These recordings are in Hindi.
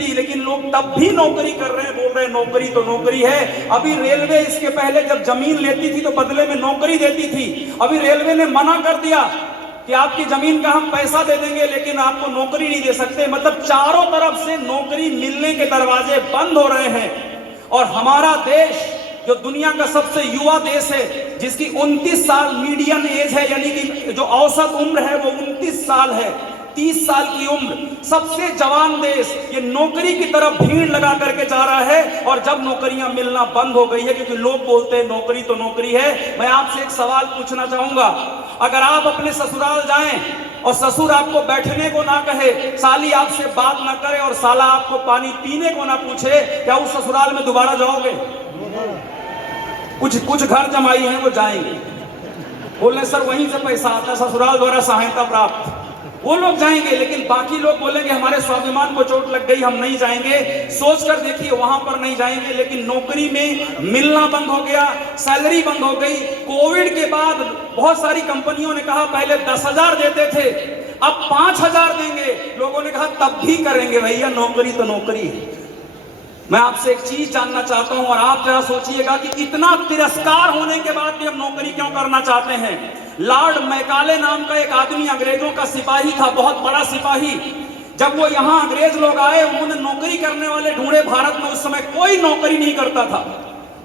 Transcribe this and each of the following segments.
थी, लेकिन लोग तब भी नौकरी कर रहे हैं, बोल रहे हैं नौकरी तो नौकरी है। अभी रेलवे इसके पहले जब जमीन लेती थी तो बदले में नौकरी देती थी, अभी रेलवे ने मना कर दिया कि आपकी जमीन का हम पैसा दे देंगे लेकिन आपको नौकरी नहीं दे सकते। मतलब चारों तरफ से नौकरी मिलने के दरवाजे बंद हो रहे हैं। और हमारा देश जो दुनिया का सबसे युवा देश है, जिसकी 29 साल मीडियन एज है, यानी कि जो औसत उम्र है वो 29 साल है, 30 साल की उम्र, सबसे जवान देश, ये नौकरी की तरफ भीड़ लगा करके जा रहा है। और जब नौकरियां मिलना बंद हो गई है, क्योंकि लोग बोलते हैं नौकरी तो नौकरी है, मैं आपसे एक सवाल पूछना चाहूंगा। अगर आप अपने ससुराल जाएं और ससुर आपको बैठने को ना कहे, साली आपसे बात ना करे और साला आपको पानी पीने को ना पूछे, क्या उस ससुराल में दोबारा जाओगे? कुछ घर जमाई हैं वो जाएंगे, बोल रहे सर वहीं से पैसा आता है, ससुराल द्वारा सहायता प्राप्त, वो लोग जाएंगे। लेकिन बाकी लोग बोलेंगे हमारे स्वाभिमान को चोट लग गई, हम नहीं जाएंगे। सोच कर देखिए, वहां पर नहीं जाएंगे। लेकिन नौकरी में मिलना बंद हो गया, सैलरी बंद हो गई। कोविड के बाद बहुत सारी कंपनियों ने कहा पहले 10,000 देते थे, अब 5,000 देंगे। लोगों ने कहा तब भी करेंगे भैया, नौकरी तो नौकरी है। मैं आपसे एक चीज जानना चाहता हूं और आप जरा सोचिएगा कि इतना तिरस्कार होने के बाद भी हम नौकरी क्यों करना चाहते हैं। लॉर्ड मैकाले नाम का एक आदमी अंग्रेजों का सिपाही था, बहुत बड़ा सिपाही। जब वो यहाँ अंग्रेज लोग आए, उन्होंने नौकरी करने वाले ढूंढे। भारत में उस समय कोई नौकरी नहीं करता था,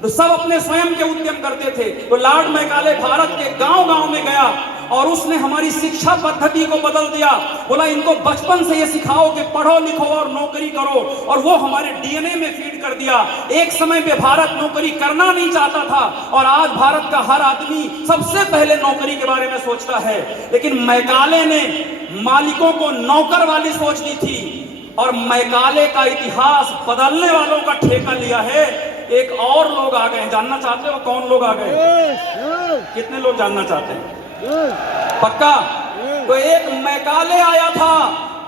तो सब अपने स्वयं के उद्यम करते थे। तो लॉर्ड मैकाले भारत के गांव-गांव में गया और उसने हमारी शिक्षा पद्धति को बदल दिया। बोला इनको बचपन से ये सिखाओ कि पढ़ो लिखो और नौकरी करो, और वो हमारे डीएनए में फीड कर दिया। एक समय पे भारत नौकरी करना नहीं चाहता था और आज भारत का हर आदमी सबसे पहले नौकरी के बारे में सोचता है। लेकिन मैकाले ने मालिकों को नौकर वाली सोच दी थी और मैकाले का इतिहास बदलने वालों का ठेका लिया है। एक और लोग आ गए, जानना चाहते हो कौन लोग आ गए? कितने लोग जानना चाहते हैं? पक्का? तो एक मैकाले आया था,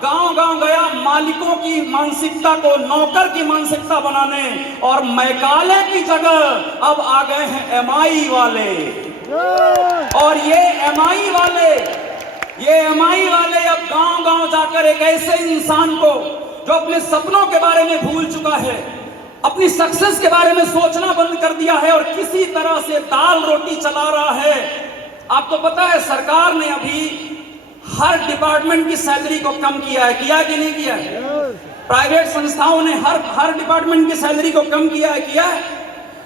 गांव-गांव गया, मालिकों की मानसिकता को नौकर की मानसिकता बनाने, और मैकाले की जगह अब आ गए हैं एमआई वाले। और ये एमआई वाले अब गांव-गांव जाकर एक ऐसे इंसान को जो अपने सपनों के बारे में भूल चुका है, अपनी सक्सेस के बारे में सोचना बंद कर दिया है और किसी तरह से दाल रोटी चला रहा है। आपको पता है सरकार ने अभी हर डिपार्टमेंट की सैलरी को कम किया है, किया कि नहीं किया है? प्राइवेट संस्थाओं ने हर डिपार्टमेंट की सैलरी को कम किया है, किया है।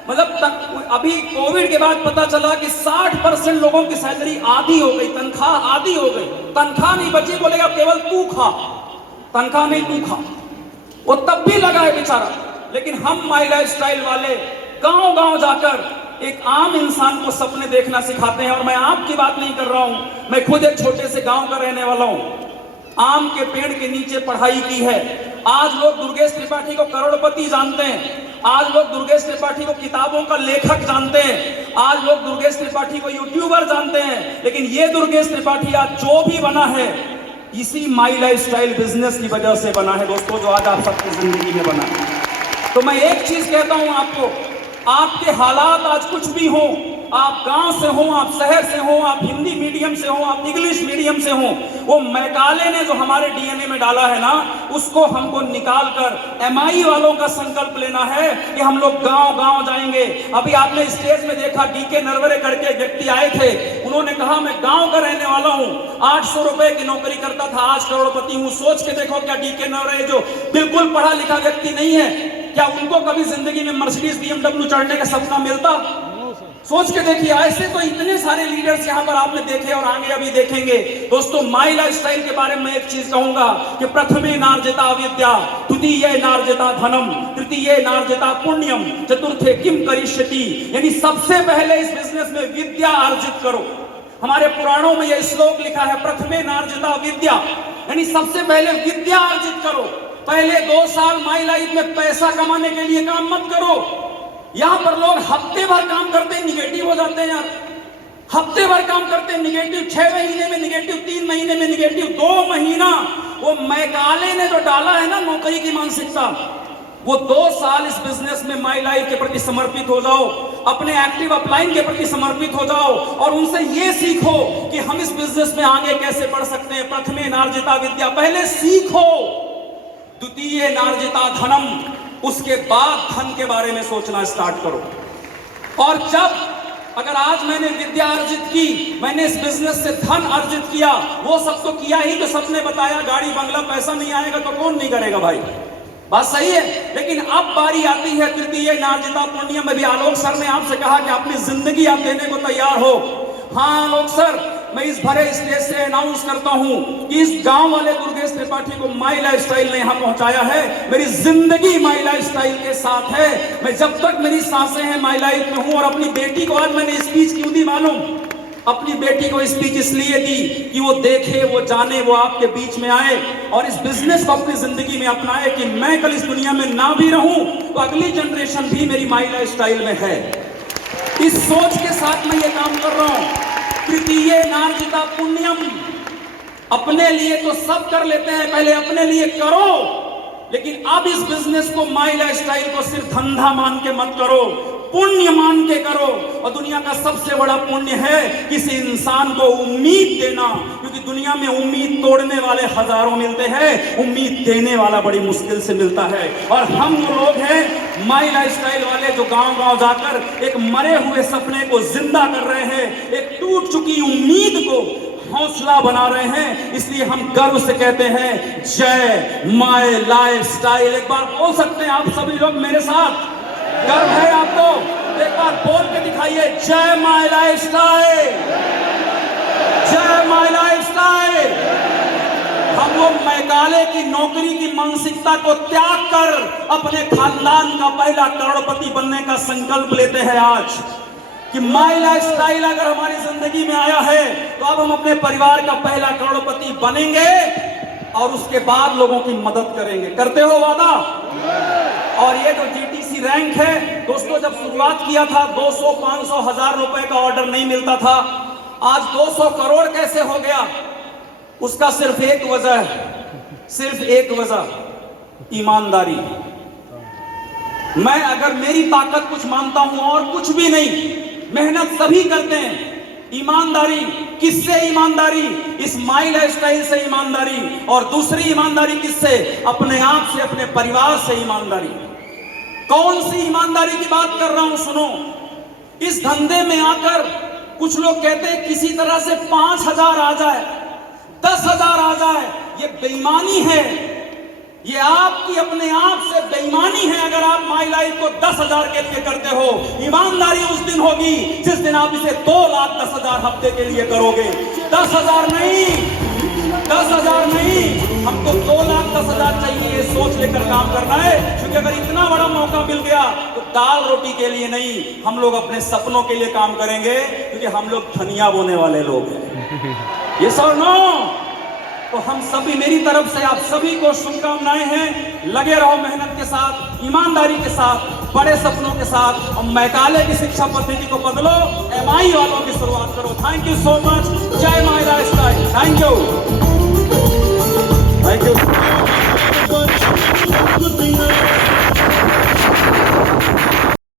मतलब अभी कोविड के बाद पता चला कि 60% लोगों की सैलरी आधी हो गई, तनख्वाह आधी हो गई। तनख्वाह नहीं बची, बोलेगा केवल तू खा, तनख्वाह नहीं तू खा। वो तब भी लगा है बेचारा। लेकिन हम माई लाइफ स्टाइल वाले गांव-गांव जाकर एक आम इंसान को सपने देखना सिखाते हैं। और मैं आपकी बात नहीं कर रहा हूं, मैं खुद एक छोटे से गांव का रहने वाला हूं। आम के पेड़ के नीचे पढ़ाई की है। आज लोग दुर्गेश त्रिपाठी को करोड़पति जानते हैं, आज लोग दुर्गेश त्रिपाठी को किताबों का लेखक जानते हैं, आज लोग दुर्गेश त्रिपाठी को यूट्यूबर जानते हैं। लेकिन ये दुर्गेश त्रिपाठी आज जो भी बना है, इसी माई लाइफ स्टाइल बिजनेस की वजह से बना है दोस्तों, जो आज आप सबकी जिंदगी में बना है। तो मैं एक चीज कहता हूं आपको, आपके हालात आज कुछ भी हो, आप गांव से हो, आप शहर से हो, आप हिंदी मीडियम से हो, आप इंग्लिश मीडियम से हो, वो मैकाले ने जो हमारे डीएनए में डाला है ना, उसको हमको निकाल कर एमआई वालों का संकल्प लेना है कि हम लोग गांव-गांव जाएंगे। अभी आपने स्टेज में देखा, डीके नरवरे करके एक व्यक्ति आए थे, उन्होंने कहा मैं गांव का रहने वाला हूं, 800 रुपए की नौकरी करता था, आज करोड़पति हूं। सोच के देखो, क्या डीके नरवरे जो बिल्कुल पढ़ा लिखा व्यक्ति नहीं है, क्या उनको कभी जिंदगी में मर्सिडीज BMW चढ़ने का सपना मिलता? सोच के देखिए। ऐसे तो इतने सारे लीडर्स यहाँ पर आपने देखे और आगे अभी देखेंगे। दोस्तों, माई लाइफ स्टाइल के बारे में एक चीज कहूंगा कि प्रथमे नार्जिता विद्या, द्वितीये नार्जिता धनम, तृतीये नार्जिता पुण्यम, चतुर्थे किम करिष्यति। यानी सबसे पहले इस बिजनेस में विद्या अर्जित करो। हमारे पुराणों में यह श्लोक लिखा है, प्रथमे नार्जिता विद्या, यानी सबसे पहले विद्या अर्जित करो। पहले 2 साल माई लाइफ में पैसा कमाने के लिए काम मत करो। यहां पर लोग हफ्ते भर काम करते हैं, निगेटिव हो जाते हैं यार। हफ्ते भर काम करते हैं, निगेटिव, 6 महीने में निगेटिव, 3 महीने में निगेटिव, 2 महीना। वो मैकाले ने जो डाला है ना नौकरी की मानसिकता, वो 2 साल इस बिजनेस में माई लाइफ के प्रति समर्पित हो जाओ, अपने एक्टिव अपलाइन के प्रति समर्पित हो जाओ और उनसे ये सीखो कि हम इस बिजनेस में आगे कैसे बढ़ सकते हैं। प्रथमे नार्जिता विद्या, पहले सीखो। द्वितीय नार्जिता धनम, उसके बाद धन के बारे में सोचना स्टार्ट करो। और जब अगर आज मैंने विद्या अर्जित की, मैंने इस बिजनेस से धन अर्जित किया, वो सब तो किया ही, जो सबने बताया गाड़ी बंगला पैसा नहीं आएगा तो कौन नहीं करेगा भाई, बात सही है। लेकिन अब बारी आती है तृतीय नार्जिता पुण्यम में भी। आलोक सर ने आपसे कहा कि अपनी जिंदगी आप देने को तैयार हो। हाँ आलोक सर, मैं इस भरे स्टेज से अनाउंस करता हूं कि इस गांव वाले दुर्गेश त्रिपाठी को माई लाइफस्टाइल ने यहां पहुंचाया है। मेरी जिंदगी माई लाइफस्टाइल के साथ है। मैं जब तक मेरी सांसें हैं माई लाइफ में हूं। और अपनी बेटी को आज मैंने स्पीच क्यों दी मालूम? अपनी बेटी को स्पीच इसलिए दी कि वो देखे, वो जाने, वो आपके बीच में आए और इस बिजनेस को अपनी जिंदगी में अपनाए कि मैं कल इस दुनिया में ना भी रहूं तो अगली जनरेशन भी मेरी माई लाइफस्टाइल में है। इस सोच के साथ मैं ये काम कर रहा हूं। तृतीय नार्जिता पुण्यम, अपने लिए तो सब कर लेते हैं, पहले अपने लिए करो, लेकिन अब इस बिजनेस को माई लाइफस्टाइल को सिर्फ धंधा मान के मत करो, पुण्य मान के करो। और दुनिया का सबसे बड़ा पुण्य है किसी इंसान को उम्मीद देना, क्योंकि दुनिया में उम्मीद तोड़ने वाले हजारों मिलते हैं, उम्मीद देने वाला बड़ी मुश्किल से मिलता है। और हम वो लोग हैं माई लाइफस्टाइल वाले जो गांव-गांव जाकर एक मरे हुए सपने को जिंदा कर रहे हैं, एक टूट चुकी उम्मीद को हौसला बना रहे हैं। इसलिए हम गर्व से कहते हैं जय माई लाइफस्टाइल। एक बार बोल सकते हैं आप सभी लोग मेरे साथ? गर्व है आपको? एक बार बोल के दिखाइए, जय माई लाइफस्टाइल, जय माई लाइफस्टाइल। हम वो मैकाले की नौकरी की मानसिकता को त्याग कर अपने खानदान का पहला करोड़पति बनने का संकल्प लेते हैं आज कि माई लाइफस्टाइल अगर हमारी जिंदगी में आया है तो अब हम अपने परिवार का पहला करोड़पति बनेंगे और उसके बाद लोगों की मदद करेंगे। करते हो वादा? और ये जो जीटीसी रैंक है दोस्तों, जब शुरुआत किया था 200, 500, 1000 रुपए का ऑर्डर नहीं मिलता था, आज 200 करोड़ कैसे हो गया? उसका सिर्फ एक वजह है, सिर्फ एक वजह, ईमानदारी। मैं अगर मेरी ताकत कुछ मानता हूं और कुछ भी नहीं, मेहनत सभी करते हैं, ईमानदारी। किससे ईमानदारी? इस माई लाइफस्टाइल से ईमानदारी। और दूसरी ईमानदारी किससे? अपने आप से, अपने परिवार से ईमानदारी। कौन सी ईमानदारी की बात कर रहा हूं सुनो। इस धंधे में आकर कुछ लोग कहते हैं किसी तरह से 5000 आ जाए, 10,000 आ जाए, ये बेईमानी है। ये आपकी अपने आप से बेईमानी है अगर आप माई लाइफ को 10,000 के लिए करते हो। ईमानदारी उस दिन होगी जिस दिन आप इसे 2,10,000 हफ्ते के लिए करोगे। 10,000 नहीं, 10,000 नहीं, हमको 2,10,000 चाहिए। ये सोच लेकर काम करना है, क्योंकि अगर इतना बड़ा मौका मिल गया तो दाल रोटी के लिए नहीं, हम लोग अपने सपनों के लिए काम करेंगे, क्योंकि हम लोग धनिया बोने वाले लोग हैं। ये सर नो। तो हम सभी, मेरी तरफ से आप सभी को शुभकामनाएं हैं। लगे रहो मेहनत के साथ, ईमानदारी के साथ, बड़े सपनों के साथ और मैकाले की शिक्षा पद्धति को बदलो, एमआई वालों की शुरुआत करो। Thank you so much. जय माई लाइफस्टाइल। Thank you.